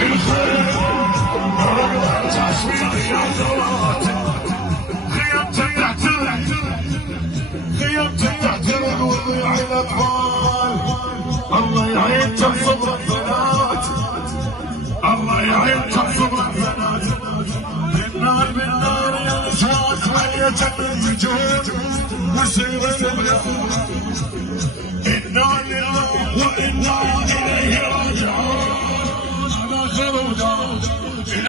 الخيل رقم تشويق يا ذوات خيمتك تعترق خيمتك تعترق وضيع الاطفال الله يعين صبر البنات الله يعين صبر البنات بالنار بالنار يا نشاط ميتك الوجود وسير البلاد إنا لله وإنا إليه راجعون. أنا خلودات